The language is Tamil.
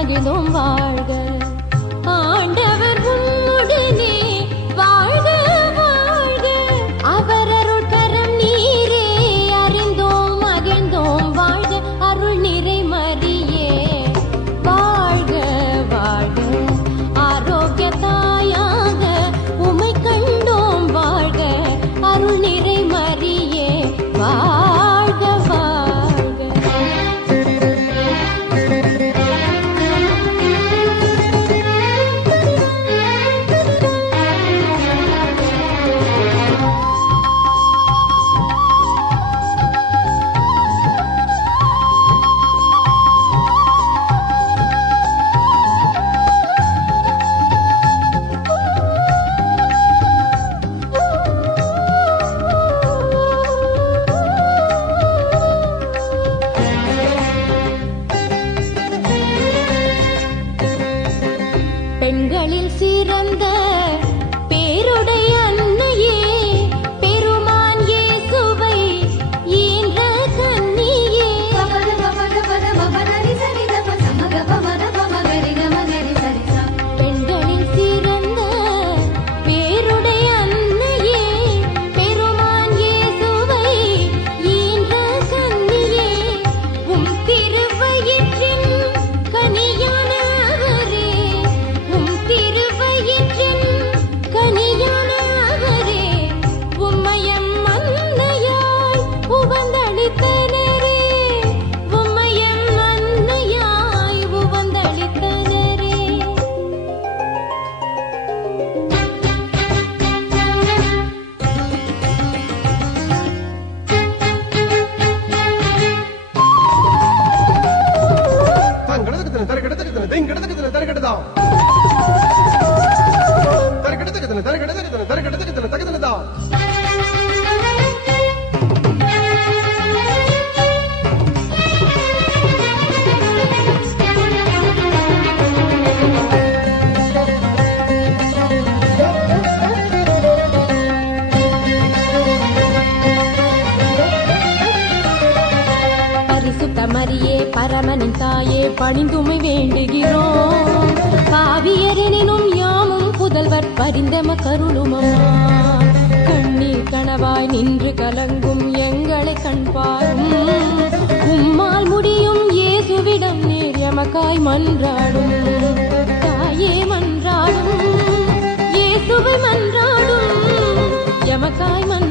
மகிழ்ந்தோம் வாழ்க. ஆண்டவர் உம்முடனே வாழ்க வாழ்க. அவர் அருள் கரம் நீரே அறிந்தோம் மகிழ்ந்தோம் வாழ்க. அருள் நிறை மரியே வாழ்க வாழ்க. ஆரோக்கிய தாயாக உமை கண்டோம் வாழ்க. அருள் நிறை மரியே வாழ்க வாழ்க. பெண்களில் சிறந்த பேருடைய அன்னையே பெருமான் இயேசுவை ஈன்ற கன்னியே. பெண்களில் சிறந்த பேருடைய அன்னையே பெருமான் இயேசுவை ஈன்ற கன்னியே. உம் திருவயிற்றின் கனியானவரே கனியானவரே உம்மையம் அன்னையாய் உவந்தளித்தனரே. உம்மையம் அன்னையாய் உவந்தளித்தனரே. பரிசுத்த மரியே பரமனின் தாயே பணிந்துமை வேண்டுகிறோம். பாவியரெனினும் யாமும் புதல்வர் பரிந்தம கருளுமம்மா. கண்ணீர் கனவாய் நின்று கலங்கும் எங்களை கண்பாரும். உம்மால் முடியும் இயேசுவிடம் நீர் எமக்காய் மன்றாடும். தாயே மன்றாடும் இயேசுவை மன்றாடும் எமக்காய் மன்றாடும்.